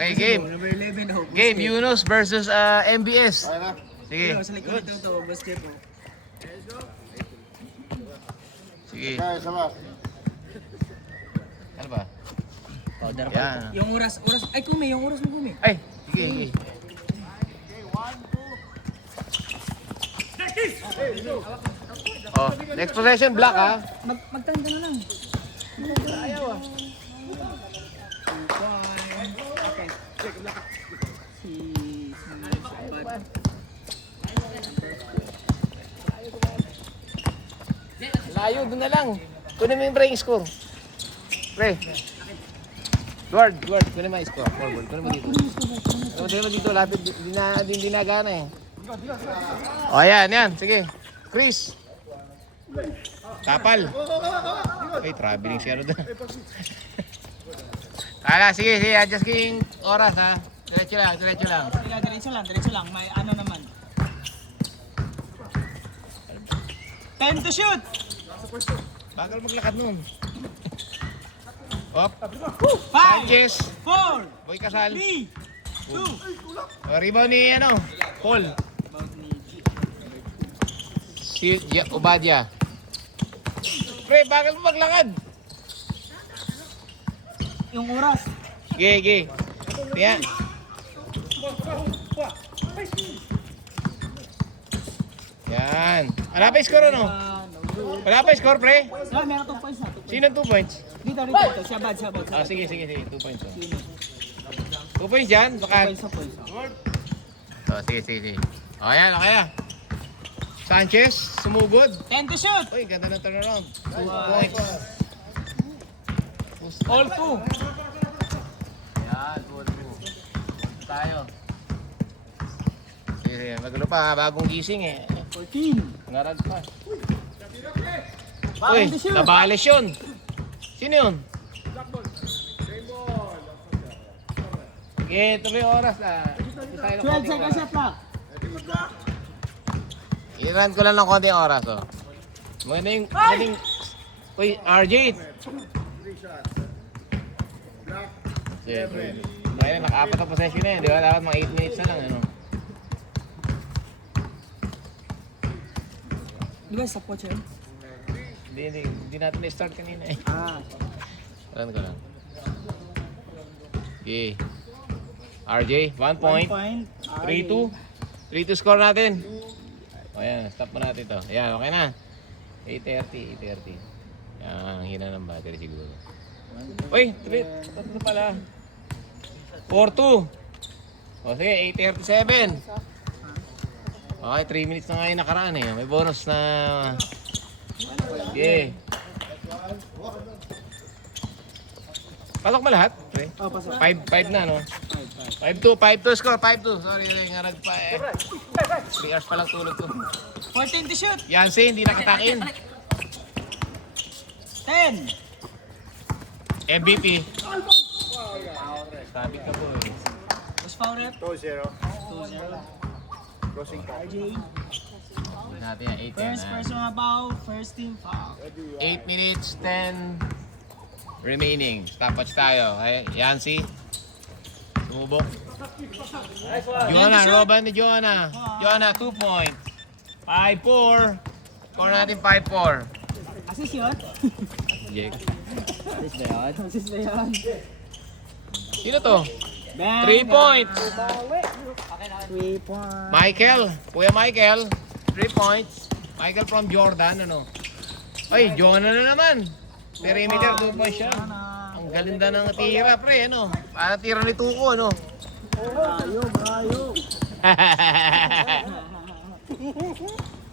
Okay, game. Number 11 oh. Game, Yunus versus MBS. Sige. Sa likod ito to, basket mo. Sige. Ano ba? Powder pa. Yan. Yung oras. Ay, Kumi, yung oras mo, Kumi. Ay, sige, sige. Oh, next possession, black ha. Magtanda na lang. Ayaw ah. Okay. Layo, doon na lang. Kunin mo yung breaking score. Pre. Duard, kunin mo yung score. Forward, kunin mo dito. Kunin mo dito, lapit. Hindi na gana eh. O, yan. Sige. Chris. Kapal. Ay, traveling siya doon. Sige. Adjust yung oras ha. Diretso lang. Diretso lang. May ano naman. 10 to shoot! Bagal maglakad nun. Op. 5, Sanchez. 4, Boy Kasal. 3, 2. Rebound ni Paul. Si Obadia. Pre, bagal mo maglakad. Yung oras. Sige. Yan. Yan. Wala pa yung score ano? Wala pa yung score, pre? Meron 2 points na. Sino 2 points? Dito. Shabad. Ah, sige. 2 points. 2 points dyan? Baka... Points. Oh, sige. O, yan. Okay na. Sanchez, sumugod. 10 to shoot! Uy, ganda ng turnaround. 2 points. All 2. Yan, 2. Tayo. Sige. Magulo pa. Bagong gising eh. 14. Ngarad pa. Uy, Tabales yun. Sino yun? Sige, tuloy oras na. 12 seconds shot clock. I-run ko lang ng konti oras, oh. Maganda yung... Uy, RJ! Siyempre. Kaya na, naka-apat na possession na yun, di ba? Dapat mga 8 minutes na lang, ano? Di ba sa coach yun? Hindi natin na-start kanina eh. Run ko lang. Okay. RJ, 1 point. 3-2. 3-2 score natin. O yan, stop mo natin ito. Ayan, okay na. 8:30. Yan, hina ng battery siguro. Uy, ito pala. 4-2. O sige, 8:37. Okay, 3 minutes na nga yung nakaraan eh. May bonus na... Okay. Pasok ba lahat? Okay. Oh, pasok. 5 na, no? 5-2 score, 5-2. Sorry, ngarag pa eh. 3 hours pa lang tulog ko. 14 to shoot! Yancy, hindi nakatakin. 10! MVP. Sabi ka po eh. Was foul rep? 2-0. 2-0. Crossing ka. RJ. Natin yan, 8 yan. First mga foul, first team foul. 8 minutes, 10 remaining. Stopwatch tayo. Okay, Yancy. Sumubok. Joanna, Roban ni Joanna. Joanna, 2 points. 5-4. Score natin 5-4. Assist yun? Jake. Assist na yun. Sino to? 3 points. 3 points. Michael. Kuya Michael. 3 points. Michael from Jordan. Ano? Ay, Joanna na naman. Perimeter, 2 points siya. Ang galinda ng tira, pre. Ano? Parang tira ni Tuko, ano? Brayo.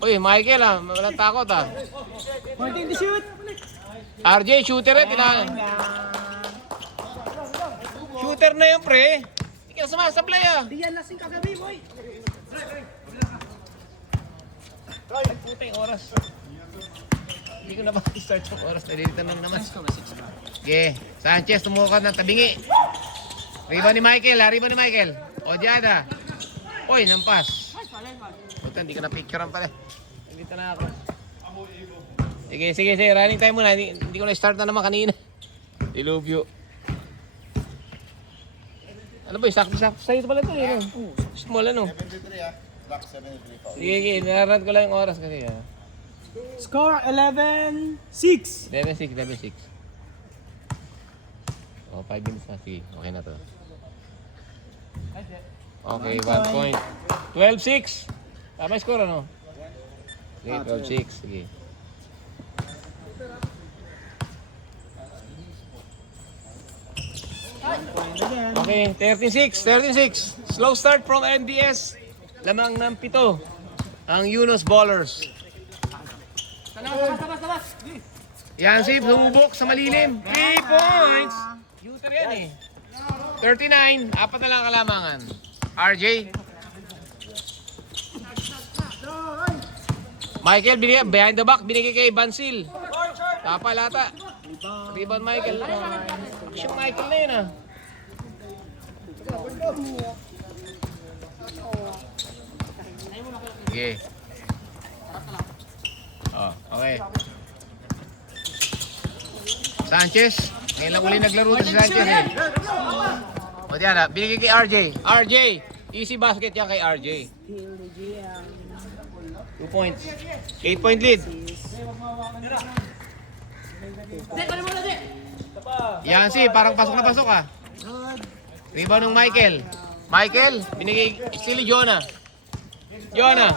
Uy, Michael ah. Walang takot ah. 14 to shoot! RJ, shooter eh. Shooter na yun, pre. Hindi ka sumasablay ah. Di yan lasing kagabi, boy! Putay oras. Hindi ko na ba start yung oras. Nalilita na naman. Okay. Sanchez, tumukad ng tabingi. Rebound ni Michael ha. Rebound ni Michael. Odiada. Uy, nampas. Puta, hindi ko na picturean pala. Nalilita na ako. Sige. Running time muna. Hindi ko na start na naman kanina. Dilubyo. Ano ba, sakto-sakto sa'yo pala ito eh. No? Small ano. 73 ah. Black 73 foul. Sige, nararat ko lang yung oras kasi ah. Score 11-6. 11-6, 11-6. Oh, 5 minutes na. Sige, okay na to. Okay, 1 point. 12-6. Tama yung score ano? Sige, 12-6. Sige. Point again. Okay, 13-6. Slow start from NBS. Lamang ng 7. Ang Yunus Ballers. Yan si humubok sa malilim. 3 points. Shooter yan eh. 39. 4 na lang kalamangan. RJ. Michael, behind the back. Binigay kay Bansil. Tapalata. Rebound Michael. Siyang Michael na yun ah. Sige. Oh, okay. Sanchez. Ngayon lang uli naglaro si Sanchez eh. O diyan ah, binigay kay RJ. RJ, easy basket yan kay RJ. 2 points. 8 point lead. Yan si, parang pasok na pasok ah. Rebound ng Michael. Michael, binigay sili Jonah. Jonah,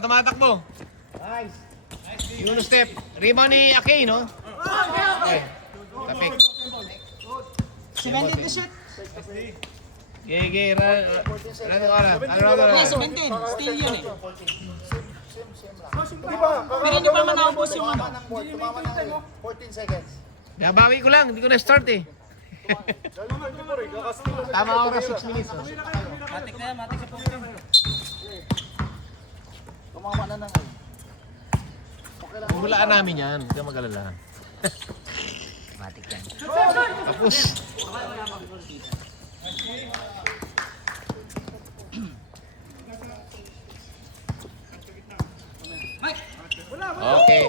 tumatakbo. Yunus step. Rebound ni Akey, no? Okay. Tapik. 17 to shoot. Gege, ano oras? Ano oras? 17. Still yun eh. Pero hindi pa naman naubos yung ano. Tumama ng 14 seconds. Nabawi ko lang, hindi ko na-start eh. Tama oras, 6 minutes. Oh. Matik na yan, matik sa pagkakas. Tumama na ng Hulaan namin yan, hindi ka mag-alala. Matik yan. Tapos. Okay.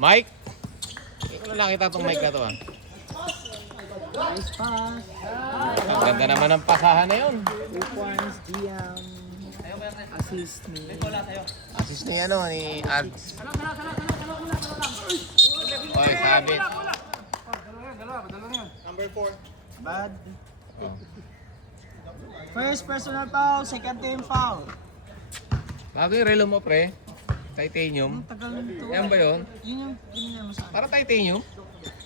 Mike? Hindi ko na nakita itong mic na to ah. Nice pass. Ang ganda naman ng pasahan na yun. 2 points, Diam. Assist ni... Assist ni ano, ni Arts. Oy, sabit. number 4. Bad. Oh. First personal foul, second team foul. Bago yung relo mo, pre. Titanium. Ang tagal nito. Yan ba yun? Yun yung binigyan mo sa akin. Para titanium?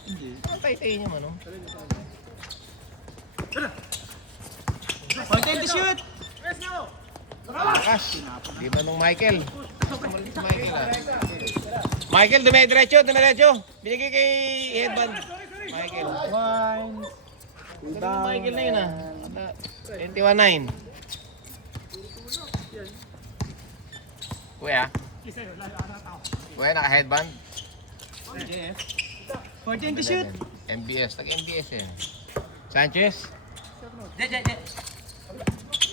Hindi. Para titanium ano? 14 to shoot. Lakas. Di ba nung Michael? Michael ah. Michael, dumidiretso. Binigay kay headband. Michael. One. Rebound. Michael na yun ah. 21-9. Kuya? Kuya, naka-headband? 14 to shoot. MBS. Tag-MBS eh. Sanchez?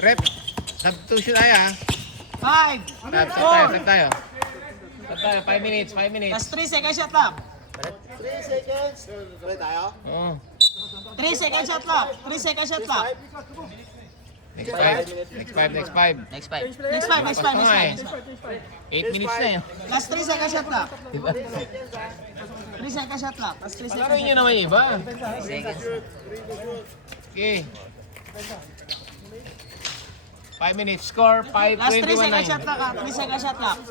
Rep. Substitution tayo ah. 5. Sub tayo. 5 minutes. Plus 3 second shot clock. 3 seconds. Tuloy tayo. Oo. 3 second shot clock. 3 second shot clock. Next 5. Next 5. Next 5. 8 minutes na yun. Plus 3 second shot clock. Diba? 3 second shot clock. Plus 3 second Laruin nyo naman yung iba. Okay. 5 minutes. Score 5, Last 3 second 21-9. shot clock. 3 second shot clock.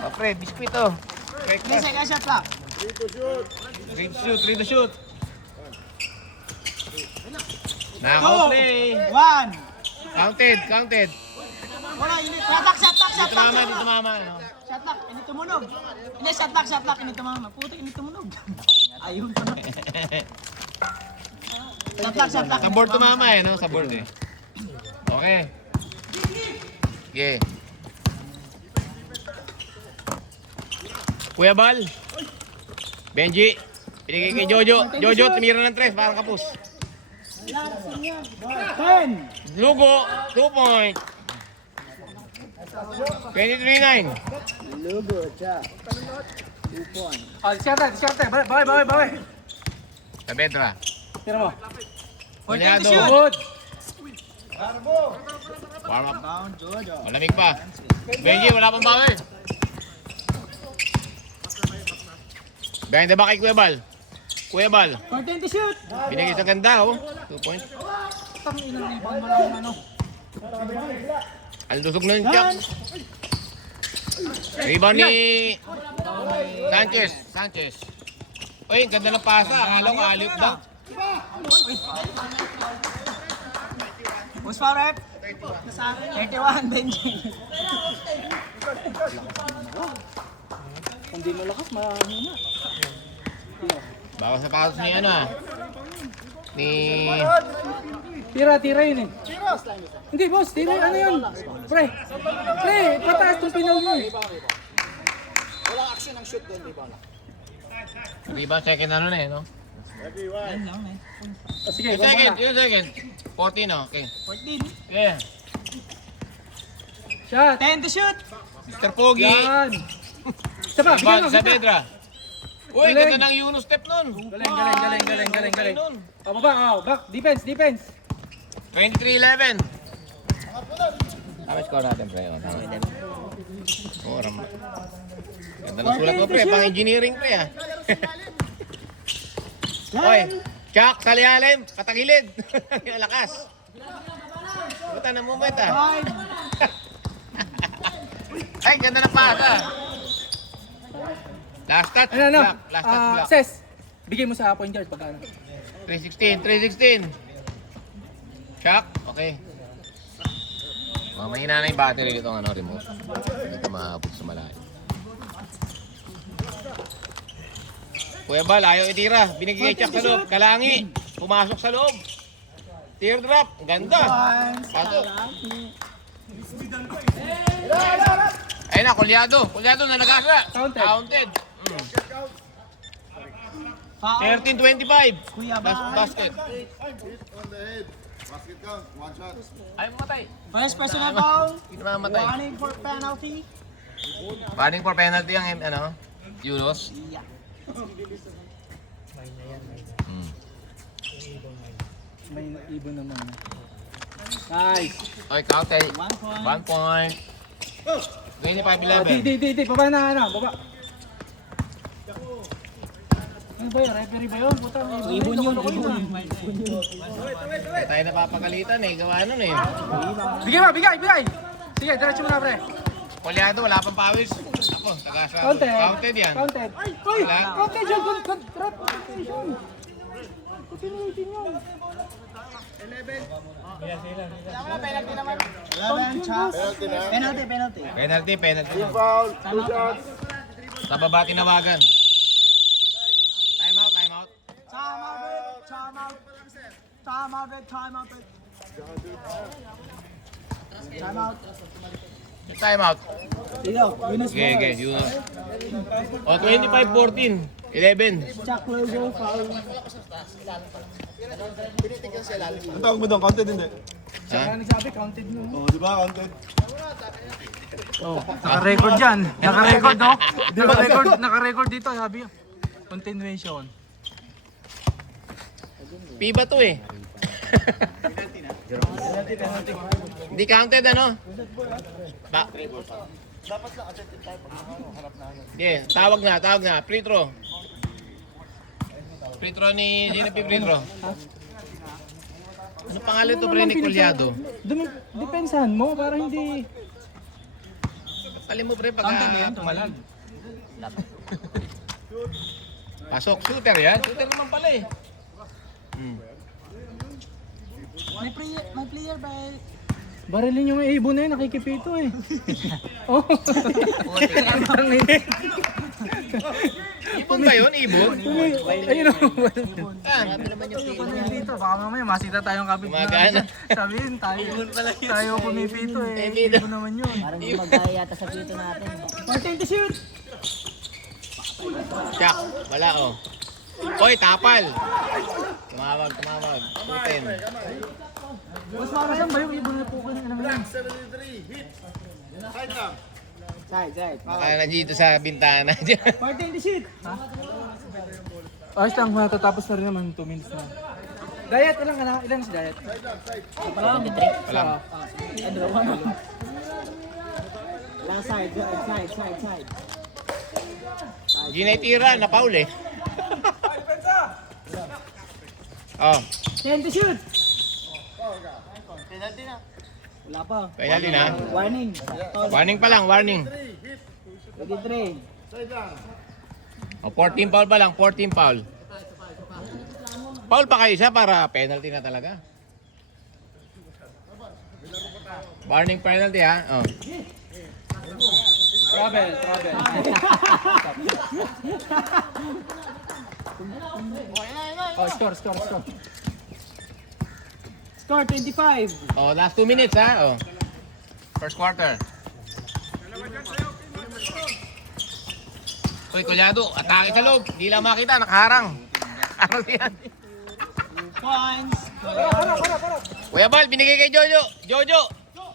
Oh, pre, biskuit oh. 3 second shot clock. 3 to shoot. Naka-play. 1. Counted. Wala, ini. Shot clock. Dito tumama. No? Shot clock. Ini tumunog. Ini shot clock. Ini tumunog. Puti, ini tumunog. Ayun pa na. Shot clock. Sa board tumama eh, no? Sa board eh. Okay. Okay. Kuya Bal. Benji. Pinigay kay Jojo. Jojo, tumira ng 3. Parang kapus. 10. Lugo, 2 point. 23-9. Lugo, cha. 2 points. Diskarte. Bawi. Saavedra. Tira mo. 420 Kulyado. shoot. Good. Warm up. Bound, Jojo. Malamig pa. Benji, wala pang bawi. Behind the back kay Kuya Bal. Kuya Bal. 420 shoot. Binigay sa ganda, oh. 2 points. Tang inang rebound mo lang ano. Ang lusog na yung Chuck. Rebound ni Sanchez. Uy, ganda ng pasa. Akala ko alley-oop daw. Who's foul rep? 31, Benji. Kung di malakas, mahina. Baka sapatos ni ano ah. Ni... Tira yun eh. Hindi boss, tira ano yun? Pre, pataas tong pinaw mo eh. Walang action ng shoot doon, di ba? Rebound second ano na eh, no? Yan lang eh. Sige, Yung second. 14, oh. Okay. 14. Yeah. Shot. 10 to shoot. Mr. Pogi. Yan. Isa pa, bigyan Rebound mo. sa Pedra. Uy, Galing. ganda ng Yunus step nun. Galing. O, baba, back, defense. 23-11. Kami score natin, pre. Oh, ram. Ganda ng sulat mo, pre. Pang-engineering, pre, ah. Oy, Chuck, sa lialim. Patagilid. Yung lakas. Buta na moment, ah. Ay, ganda ng pasa. Last touch, Ano? block. Last touch, block. Ses, bigay mo sa point guard pagkano. 316. Chuck, okay. Mahina na yung battery nito ng remote. Hindi ito maabot sa malayo. Kuya Bal, ayaw itira. Binigay kay Chuck sa loob. Kalangi. Pumasok sa loob. Teardrop. Ang ganda. Pasok. Ayun na, kulyado. Kulyado na nagasa. Counted. Foul. 13-25. Kuya Last Bal. basket. On the head. Basket count, one shot. Ay, mamatay. First personal foul. Hindi na mamatay. Warning for penalty. Running for penalty ang ano, Yunus. Yeah. May ibon naman. Nice. Okay, counted. 1 point. 1 point. 25-11. Di, baba na, baba. Ano ba yun? Referee ba yun? Puta, Ibon yun. Kaya tayo napapagalitan eh. Gawa nun eh. Bigay! Sige, diretso mo na, pre. Kulyado, wala pang pawis. Ako, taga-sa. Counted. Counted yan. Counted. Ay! Wala. Counted yun! Continuation! Continuation yun! 11 shots. Penalty. Penalty. Foul, two shots. Sa baba tinawagan. Time out. Time out. Okay, Yunus. O, 25-14. 11. Chuck logo foul. Ang tawag mo doon, counted hindi? Ha? Kaya nagsabi, counted mo. Oo, di ba? Counted. Naka-record yan. Naka-record, no? Naka-record dito, sabi yun. Continuation. Piba to eh. Hindi counted ano? Yeah, tawag na. Free throw. Free throw ni Ginapi free throw. Ano pangalan to, pre, ni Kulyado? Depensahan mo, para hindi... Palim mo, pre, pagka tumalag. Pasok, shooter yan. Shooter naman pala eh. May player ba? Barilin yung ibon na yun, nakikipito eh. Oh. Ibon ba yun? Ibon? Ayun o. Yan. Dito, baka mamaya masita tayong kapit Gumagana. Sabihin tayo pumipito eh. Pipito. Ibon naman yun. Parang hindi magaya yata sa pito natin. 14 to shoot. Chuck, wala oh. Oy, tapal. Tumawag. Putin. Mas marasan ba yung ibon na pukan na naman? Side. Baka na dito sa bintana. 14 to shoot. Ayos lang, matatapos na rin naman 2 minutes na. Diet, ilan si Diet? Walang. Dalawa na. Last side. Ginitira, napaul eh. Oh, 10 to shoot. Wala pa. penalty na. Warning. Warning pa lang, warning. 23. Oh, 14 foul pa lang, 14 foul. Foul pa kayo siya para penalty na talaga. Warning penalty ha. Oh. Trouble. Oh, score. Score 25. Oh, last 2 minutes ha. Oh. First quarter. Uy, Kulyado, atake sa loob. Hindi lang makita, nakaharang. Ano yan? Points. Kuya Bal, binigay kay Jojo.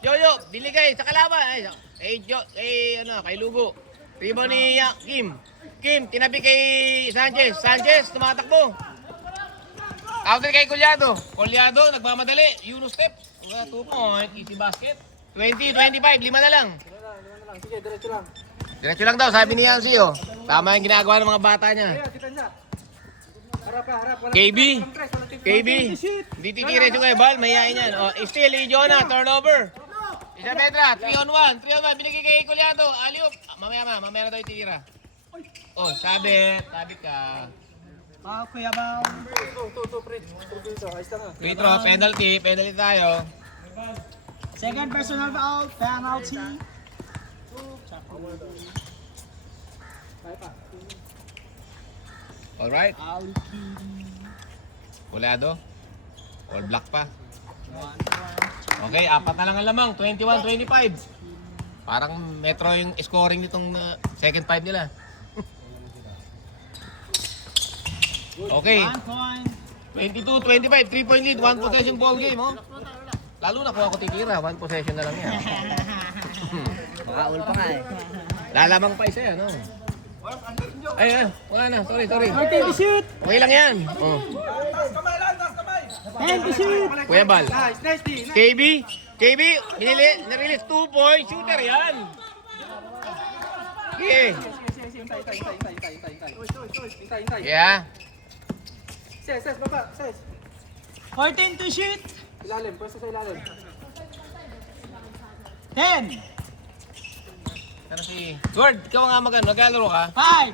Jojo, binigay sa kalaban. Ay, kay Lugo. Rebound ni Kim. Kim, tinabi kay Sanchez. Sanchez, tumatakbo. Counter kay Kulyado. Kulyado, nagmamadali. Euro step. 2 point, easy basket. 20-25, 5 na lang. Sige, diretso lang. Diretso lang daw, sabi ni Yancy, oh. Tama yung ginagawa ng mga bata niya. Ayan, kita niya. Harap. KB, hindi titiris yung Kuya Bal, mahihain yan. Oh, still, Jonah, turnover. Isa Petra, 3-on-1, binigay kay Kulyado, aliop. Mamaya na daw ititira. Oh, sabit ka. Kuya Bao. Two, pre. Ayos lang ah. Free throw, penalty tayo. Second personal foul. Penalty. Alright, Kulyado. All black pa. Okay, 4 na lang ang lamang, 21-25. Parang metro yung scoring nitong second 5 nila. Okay, 1 point. 22-25, 3-point lead, 1 possession ball game, oh. Lalo na kung ako titira, 1 possession na lang yan. Makaul pa nga eh. Lalamang pa isa yan, oh. Ay, wala na, sorry. 10 to shoot. Okay lang yan. Oh. 10 to shoot. Kuya Bal. Nice, D. KB, nirelease 2-point shooter yan. Okay. Hintay. Yeah. Ses, baba, ses. 14 to shoot. Ilalim, pwesto sa ilalim. 10. Ano si Gord, ikaw nga naglalaro ka? 5.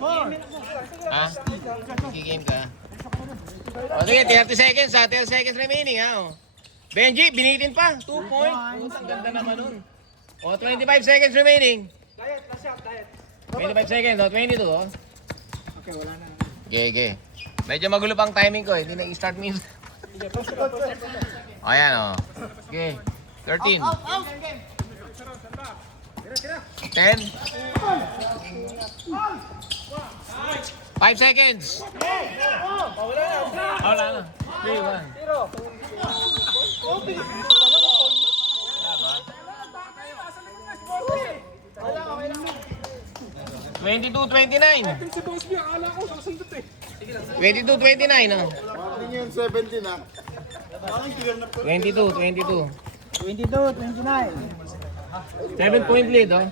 4. Ha? Game ka? O sige, 30 seconds ha, 30 seconds remaining ha. Oh. Benji, binitin pa, 2 points. Ang ganda naman nun. O, 25 seconds remaining. Diet, last shot, diet. 25 seconds, o, 22 oh. Okay, wala na. Okay. Medyo magulo pang timing ko, hindi na i-start minsan. O, ayan o. Okay, 13. 10. 5 seconds. Wala na. 3-1. 22-29. Si Boss B, akala ko, susundot eh. 22-29 oh. Ano yun, 17 ah. 22. 22, 29. 7 point lead oh.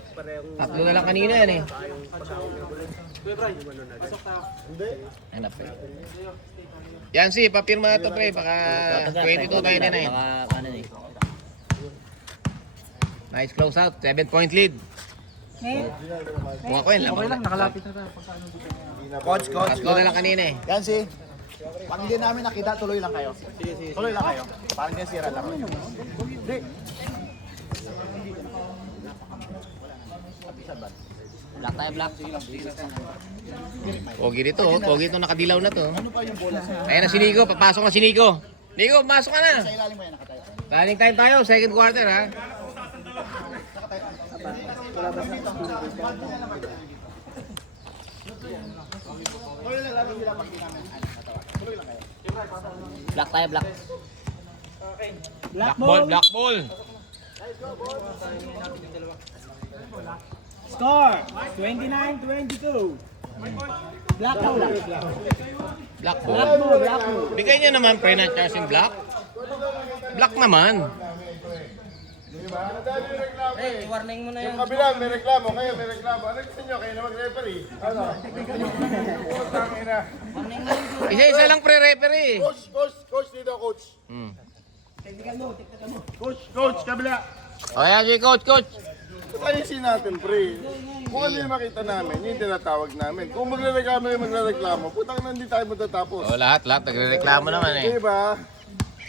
Tatlo na lang kanina yan eh. Kuya Bray, pasok tayo. Hanap eh. Yan si, papirma na to pre. Baka 22-29. Nice close out. 7 point lead. Mukha ko yun lang. Okay lang, nakalapit na tayo. Coach. Tatlo na lang kanina eh. Yan si. Pag hindi namin nakita, tuloy lang kayo. Tuloy lang kayo. Parang hindi sira lang. Hindi. Pogi dito oh. Pogi ito nakadilaw na to. Ayan na si Nico. Papasok na si Nico. Nico, pasok ka na. Sa ilalim mo yan nakatayo. Running time tayo. Second quarter ha. Black tayo, black. Black ball. Score 29-22. Black ball. Black ball. Bigay niya naman pre ng chance in black. Black naman. Warning mo na Yung kabila, may reklamo. Kayo, may reklamo. Ano gusto nyo? Kayo na mag-referee? Ano? Putang ina. Isa-isa lang pre-referee. Coach dito, coach. Hmm. Coach, kabila. O yan si coach. Ayusin natin, pre. Kung ano yung makita namin, yung tinatawag namin. Kung magre-reklamo yung magre-reklamo, putang na hindi tayo matatapos. O lahat nagre-reklamo naman eh. Diba?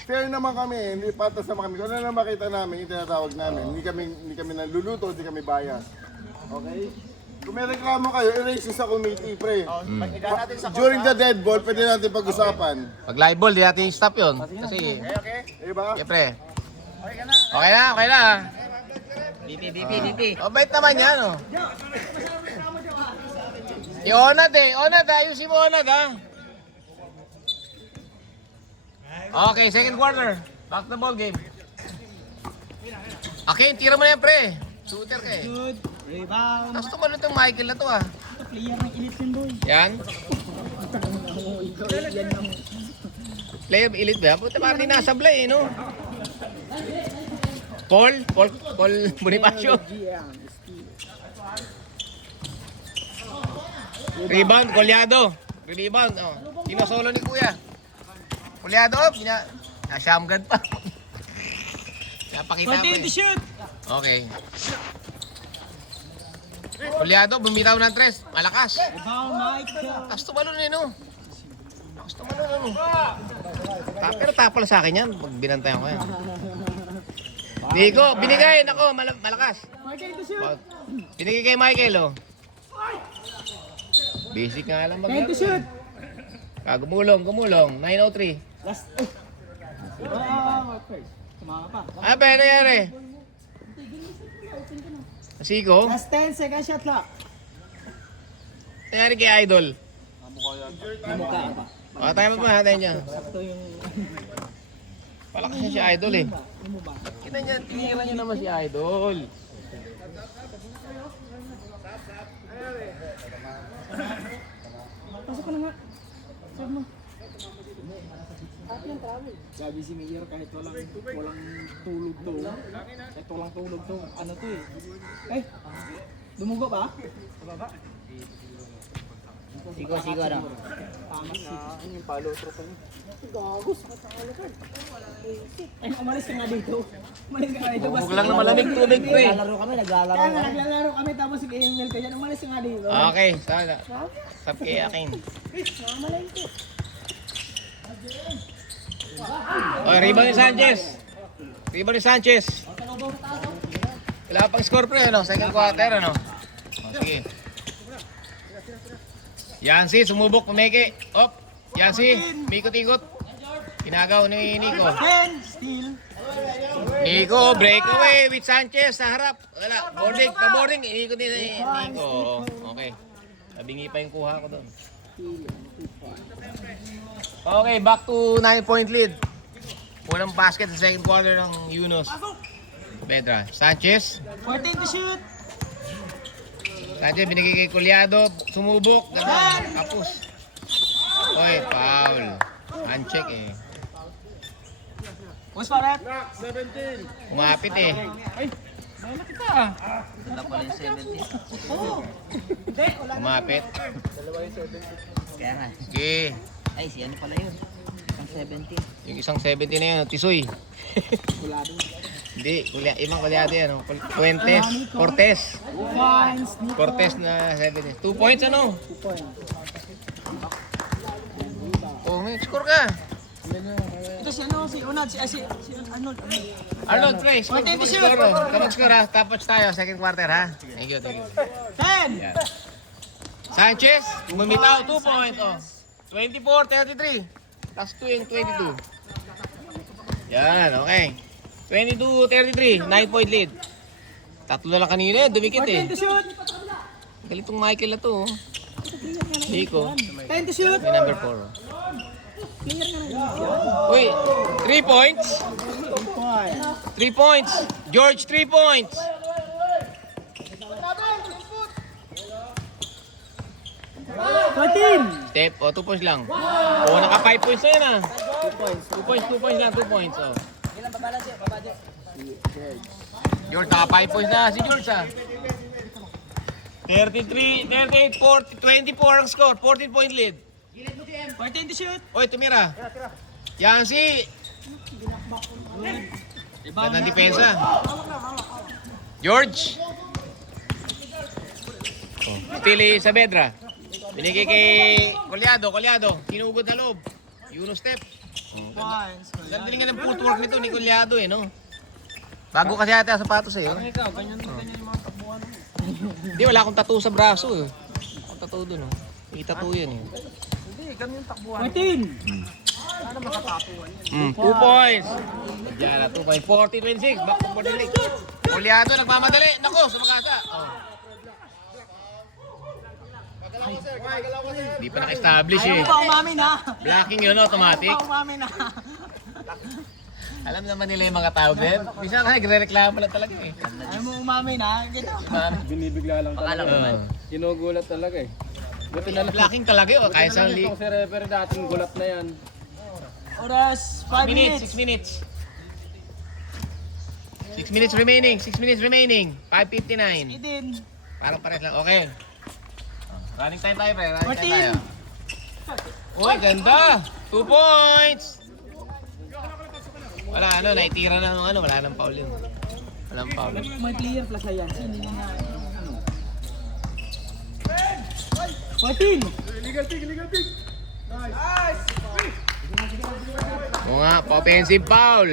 Fair naman kami, hindi patas naman kami. Kung ano na makita namin, yung tinatawag namin. Hindi kami naluluto, hindi kami bias. Okay? Kung may reklamo kayo, erase sa committee, pre. During the dead ball, pwede natin pag-usapan. Pag live ball, di natin i-stop yun. Kasi, Diba? siyempre. Okay na. DP. O, bait naman yan, oh. Si Onad, ayusin mo Onad, ha. Okay, second quarter. Back to ball game. Okay, tira mo na yan, pre. Shooter ka eh. Good. Rebound. Tapos tumalo itong Michael na to, ah. Player ng elite yun, boy. Yan. Player elite ba? Buti parang di nasablay, eh, no? Paul Bonifacio. Rebound, Colyado. Rebound, oh. Sinasolo ni Kuya. Colyado, oh. Nasyamgad pa. Napakita ko eh. Shoot. Okay. Colyado, bumitaw ng tres. Malakas. Rebound, Michael. Tapos tumalon eh, no? Pero tapal sa akin yan. Pag binantayan ko yan. Nico, binigay. Nako, malakas. Michael to shoot. Binigay kay Michael, oh. Basic nga lang Michael to shoot. Gumulong. 903. Last. First. Sumama pa. Ano ba yung nangyari? Siko? Last 10 second shot lang. Nangyari kay Idol. Namukha pa. Tayo mo pa natin dyan. Sakto yung... Palakas niya si Idol eh. Ano ba? Kita niya, tinira niya naman si Idol. Pasok ka na nga. Save mo. Sabi si Mayor kahit walang tulog to. Kahit walang tulog to. Ano to eh. Eh, dumugo ba? Sigo na. Tamas na. Ano yung palo? Tropa niya. Gagos. Ay, umalis ka nga dito. Huwag lang na malamig tubig pre. Naglalaro kami tapos sige-email ka dyan. Umalis ka nga dito. Okay, sana. Stop kay akin. Oh, rebound ni Sanchez. Wala pang score pre, ano? Second quarter, ano? Oh, sige. Yancy, sumubok, pumeke. Op, Yancy, mikot-ikot. Kinagaw ni Nico. 10, steal. Nico, breakaway with Sanchez sa harap. Wala, boarding, inikot ni Nico. Okay. Nabingi pa yung kuha ko doon. Okay, back to 9-point lead. Unang basket sa second quarter ng Yunus. Pedra. Sanchez. 14 to shoot. Sanchez binigay kay Colyado. Sumubok. Ganun. Kapus. Oy, foul. Uncheck eh. What's pa rep? Umapit eh. Wala pala yung 70. Oo. Hindi, wala na. Umapit. Kaya nga. Okay. Ay, si ano pala yun? Ang 70. Yung isang 70 na yun, Tisoy. Wala doon. Hindi, ibang Colyado yan. Fuentes. Cortez. Fines. Cortez na 70. 2 points ano? 2 points. Oh, may score ka. Ito si ano, si Unad, si Arnold. Arnold, pre. Score, Thank you, score. sir. Score ha. Tapos tayo, second quarter ha. Thank you. 10! Yan. Sanchez, bumitaw, 2 points. Oh. 24-33. Plus 2 yung 22. Yan, okay. 22-33, 9-point lead. Tatlo na lang kanina, dumikit eh. 10 to shoot! Galitong Michael na to. Oh. Nico, 10 to shoot! may number 4. Uy, 3 points. 3 points. George, 3 points. 14. Step, 2 points lang. Naka 5 points na yan ah. 2 points. 2 points lang, 2 points. George, naka 5 points na si George ah. 33, 38, 40, 24 ang score, 14 point lead. 14 to shoot. Oy, tumira. Yan si... Ganda ng depensa. George. Pili sa Bedra. Binigay kay Colyado. Tinugod na loob. Yuno step. Points. Ganda nga ng footwork nito ni Colyado eh, no? Bago kasi ata ang sapatos eh. Oh. Ikaw, ganyan yung mga takbuhan. Hindi, wala akong tattoo sa braso eh. Wala akong tattoo dun oh. May tattoo yan eh. Hindi, ganyan yung takbuhan. 14. Sana makatapuan. 2 points. Yan na, 2 points. 40-26. Back to 46. Colyado, nagmamadali. Naku, sumakasa. Oh. Hindi pa naka-establish eh. Ayaw mo pa umamin ha. Blocking yun, automatic. Ayaw mo pa umamin ha. Alam naman nila yung mga tawag din. Bisa kasi nagre-reklamo lang talaga eh. Ayaw mo umamin ha. Binibigla lang talaga. Ginugulat talaga eh. Buti na lang. Blocking talaga yun. Kaya sa league. Itong si referee dating gulat na yan. Oras, 5 minutes. 6 minutes. 6 minutes remaining. 6 minutes remaining. 5:59. Idin. Parang pares lang. Okay. Running time tayo, pre. Running time 14. tayo. Uy, ganda. 2 points. Wala, naitira na ng wala nang foul yun. Walang foul. May player plus ayan. Hindi niya na. 14. Oo nga, offensive foul.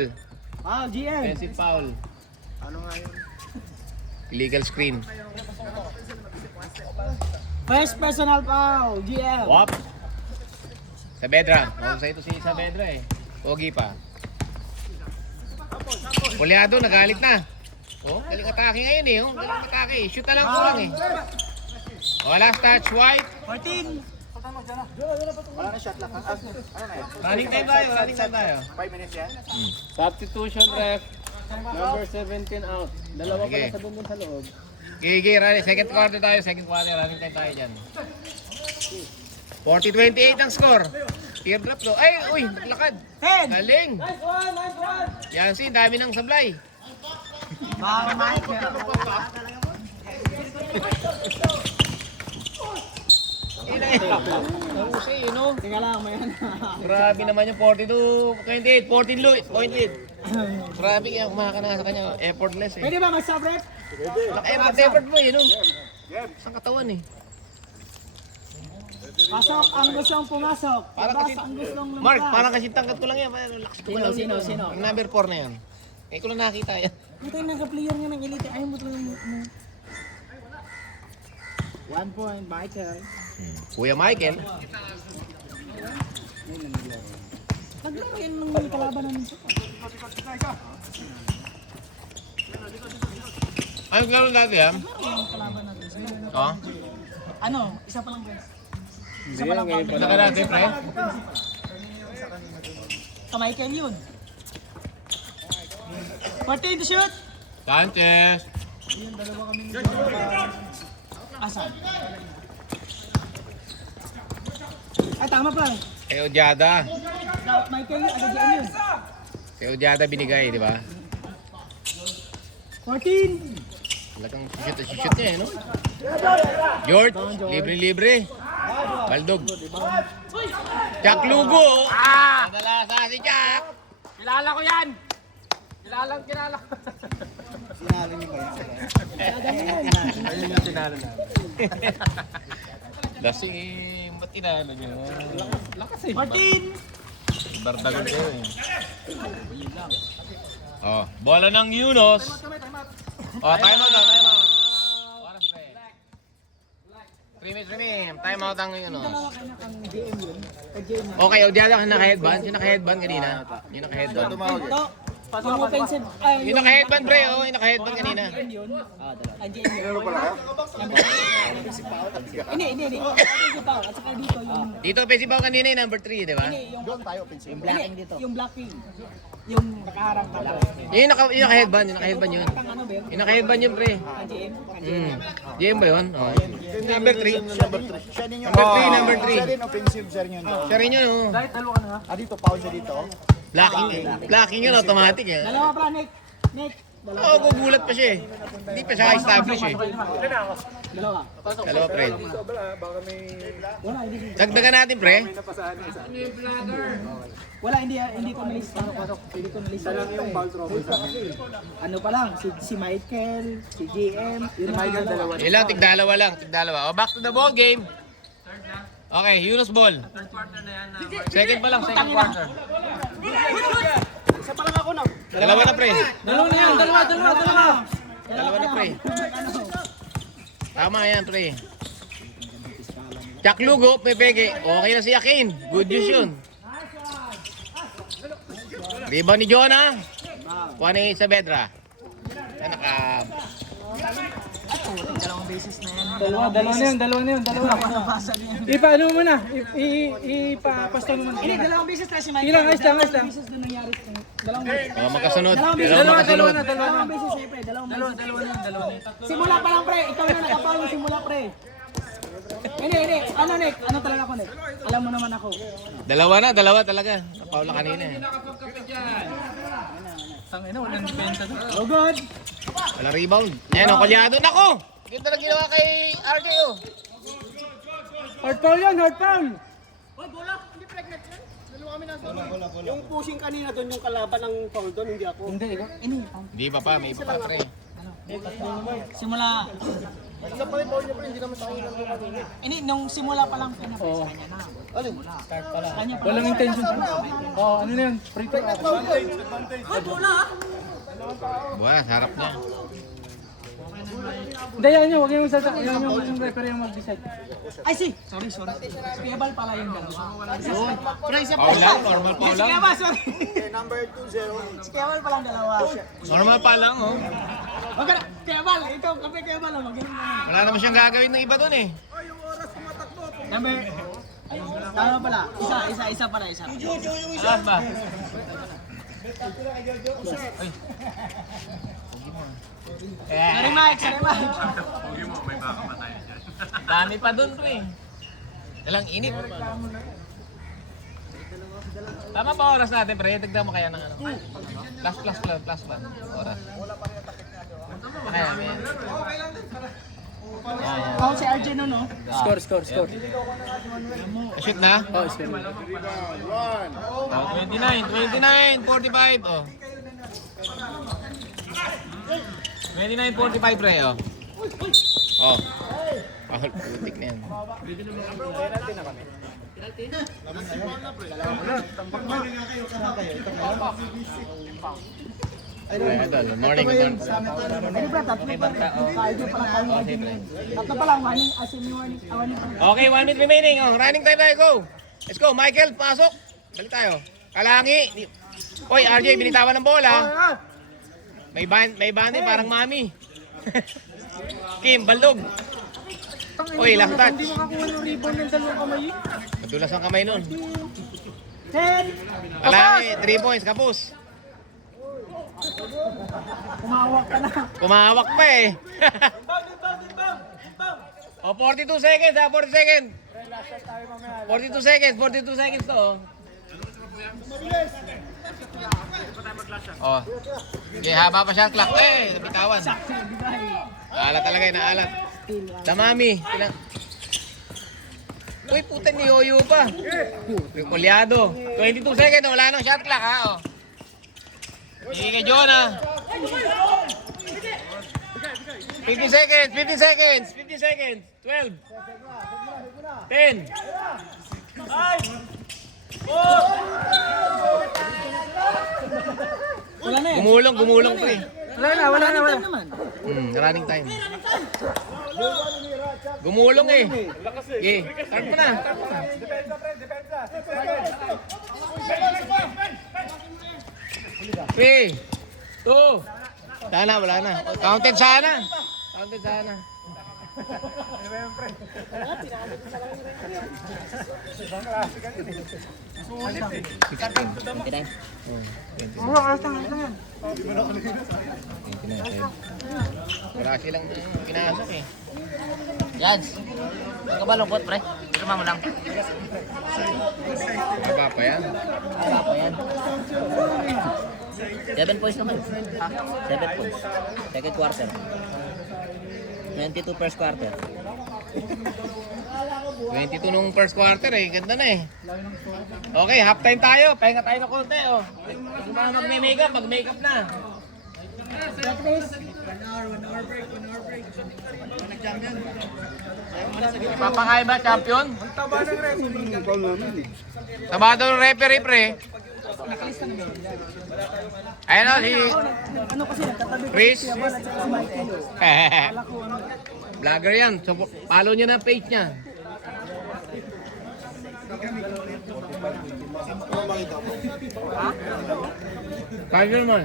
GM. Offensive foul. Ano nga yun? Illegal screen. First personal foul, GM. Wap. Saavedra. Mahusay ito si Saavedra eh. Pogi pa. Colyado, nagalit na. Oh, galing atake ngayon eh. Oh, galing atake. Shoot na lang kulang eh. Oh, last touch, White. 14. Wala na shot lang. Ano na yan? Running time tayo. 5 minutes yan? Substitution ref. Number 17 out. Dalawa Okay. pala sa bundon sa loob. Okay, running. Second quarter tayo. Running time tayo dyan. 40-28 ang score. Teardrop to. Ay, uy, naglakad. 10. Galing. Yan si, dami ng sablay. Mike. Nahusay, you know. Teka lang, may ano. Grabe naman yung 42-28. 14 point lead. Grabe kaya kumaka na sa kanya. Effortless eh. Pwede ba mag-stop rep? Effort mo eh, no? Sa katawan eh. Pasok ang gustong pumasok. Parang Labas kasi- ang gustong lumabas. Mark, parang kasi tangkat ko lang yan. Lakas ko lang. Sino? Ang number 4 na yan. Eh, ko lang nakita yan. Ito yung nagka-player nga ng elite. Ayaw mo talaga mo. 1 point, Michael. Kuya Michael. Naglaro yan ng kalaban namin. Anong laro natin yan? Yung kalaban natin. Oh? Ano? Isa pa lang, guys. Hindi yan ngayon pa. Saka natin, pre. Ka Michael yun. 14 to shoot. Sanchez. Asan? Ay, tama pa. Kay Odiada. Michael yun, agad yan yun. Kay Odiada binigay, di ba? 14. Talagang shoot niya eh, no? George, libre-libre. Baldog. Jack Lugo. Nadalasa si Jack. Kilala ko yan! Kilala ko. Sinalo niyo ba yan? Ayun yung sinalo na. Lasing, ba't tinalo niyo? Lakas eh. 14. Bardagon kayo eh. Oh, bola ng Yunus. Oh, time out. Oras pa eh. 3 minutes remaining. Time out ang Yunus. GM yun. Kay GM yun. Okay, Odiada ka naka-headband. Yung naka-headband kanina. Yung naka-headband. Tumawag eh. Ito. Yung offensive, ay, Yung naka-headband, pre. Oh, yung naka-headband kanina. yun. Andiyan yun. Meron pala ka? Hindi. Offensive foul. At saka dito yung... Dito, offensive foul kanina yung number 3, di ba? Hindi, yung Doon tayo, offensive. Yung blocking. Yung nakaharang ka. Yung naka-headband, yung naka-headband yun. Kang ano, Ben? Yung naka-headband yun, pre. Kanjim? GM ba yun? Oh. Number 3. Siya din yung... Number 3, number 3. Siya din offensive, sir yun. Siya rin yun, oh. Dito, foul siya dito. Blocking yun, automatic eh. Dalawa pa, Nick. Oo, gugulat pa siya eh. Hindi pa siya establish eh. Dalawa. Dalawa, pre. Wala, hindi. Dagdagan natin, pre. Wala, hindi ko na-list. Hindi ko na-list. Ano pa lang, si Michael, si GM, yun ang dalawa. Ilang, tigdalawa lang, tigdalawa. Oh, back to the ball game. Okay, Yunus ball. Second pa lang, second quarter. Dalawa na, pre. Dalawa na yan, dalawa. Dalawa na, pre. Tama yan, pre. Jack Lugo, Pepege. Okay na si Akin. Good news yun. Rebound ni Jonah. Kuha ni Saavedra. Yan, Dalawa na yun. Ipaano mo na, ipapastol mo na. Hindi, dalawang beses tayo si Michael. Ilang, ayos lang. Dalawang beses doon nangyari. Dalawang beses. Oh, magkasunod. Dalawa Magkasunod. na. Dalawang beses eh, pre. Dalawa na. Simula pa lang, pre. Ikaw na nakapaw yung simula, pre. Hindi. Ano, Nick? Ano talaga ako, Nick? Alam mo naman ako. Dalawa talaga. Napaula kanina eh. Oh, good. Wala rebound. Ayan, ang kulyado. Nako! Ganda na ginawa kay RJ, oh. Hard foul yan, hard foul. Yung pushing kanina doon yung kalaban ng foul doon, hindi ako. Hindi, ikaw. Hindi pa, may iba pa, pre. Simula. Ini nung simula pa lang pinapasa kanya na. Start pa lang. Kanya pa. Walang intention. Oh, ano na yun? Free throw. Buwas, harap niya. Hindi, yan yun. Huwag yung sasak. Yan yung referee yung mag-decide. Ay, si! Sorry. Kebal pala yung gano'n. Paul lang, normal Paul lang. Kebal, sorry. Number 2-0. Si Kebal palang dalawa. Normal pa lang, oh. Huwag ka na. Kebal, ikaw kape Kebal. Magaling naman. Wala naman siyang gagawin ng iba dun eh. Number. Tama pala. Isa pala. Alas ba? Sorry Mike. Dami pa dun, pre. Dalang init. Tama pa oras natin, pre. Dagdag mo kaya ng ano? Plus pa. Oras. Kaya, man. Ako si RJ no? Score. Shoot na? Oh, score. 29, 45. Oh. 29-45, pre. Oh. Oh. Pahol, putik na yan. Idol, morning. Ano ba? Tatlo pa. RJ pala kayo. Tatlo pa lang. Warning pa lang. Okay, 1 minute remaining. Oh, running time tayo, go. Let's go, Michael, pasok. Balik tayo. Kalangi. Oy, RJ, binitawan ng bola. May band parang mami. Kim, baldog. Oy, last touch. Hindi makakuha ng rebound ng dalawang kamay. Madulas ang kamay nun. 10. Kalangi, 3 points, kapos. Kumawak ka na. Kumawak pa eh. O, 42 seconds ha, 40 seconds. 42 seconds to. Oh. Okay, haba pa shot clock. Bitawan. Naalat talaga yun, naalat. Damami. Uy, puta ni Yoyo pa. Kulyado. 22 seconds, wala nang shot clock ha. Oh. Hindi kay Jonah. 15 seconds. 12. 10. Wala na eh. Gumulong pre. Wala na. Naman. Running time. Gumulong eh. Okay, start mo na. 3, 2. Sana, wala na. Counted sana. Counted sana. Wala silang pinasok eh. Jans, huwag ka ba lungkot, pre? Irma mo lang. Baba pa yan. Wala pa yan. 7 points naman. 7 points. Second quarter. 22 first quarter. 22 nung first quarter eh. Ganda na eh. Okay, halftime tayo. Pahinga tayo ng konti oh. Kung mga magme-makeup, mag-makeup na. Papakain ba, champion? Taba ng referee. Taba daw ng referee, pre. Ayun o, si Ano kasi nagkatabi Chris. si Michael. Vlogger yan. So, follow nyo na ang page niya. Tiger man.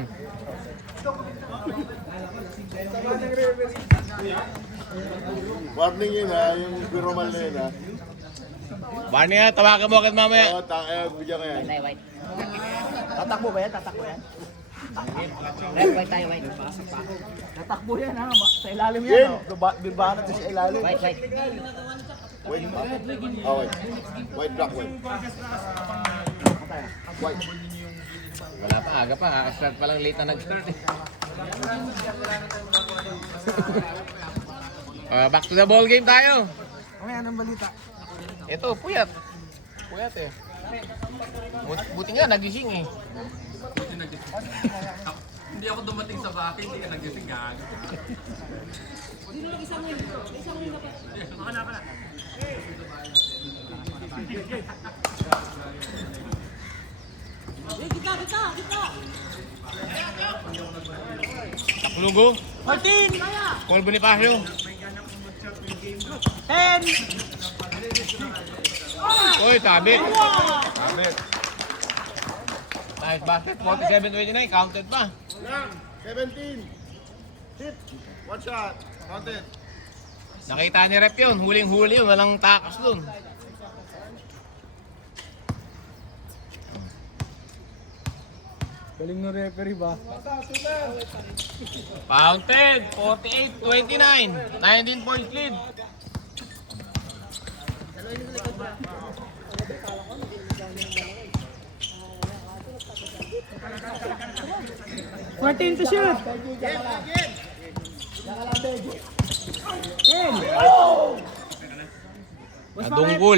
Warning yun ha, yung biromal na yun ha. Barney nga, tawagan mo agad mamaya. Oo, bigyan ko yan. Tayo, white. Tatakbo ba yan? Tatakbo yan? Red, white tayo, white. Tatakbo yan ha. Sa ilalim yan. Bibahan natin sa ilalim. White, white. Wait. Oh, wait. White, black, white. White. Wala pa, aga pa. Start pa lang late na nag-start eh. Back to the ball game tayo. Okay, anong balita? Ito, puyat. Puyat eh. Buti nga, nagising eh. Hindi ako dumating sa bahay, hindi ka nagising ka. Taklugo. Martin! Paul Bonifacio. 10! Uy, tabit. Tabit. Nice basket. 47-29. Counted pa. 17. Hit. One shot. Counted. Nakita ni Rep yun. Huling-huli yun. Walang takas dun. Galing ng referee ba? Counted. 48-29. 19 points lead. Martin to shoot! Nadunggol.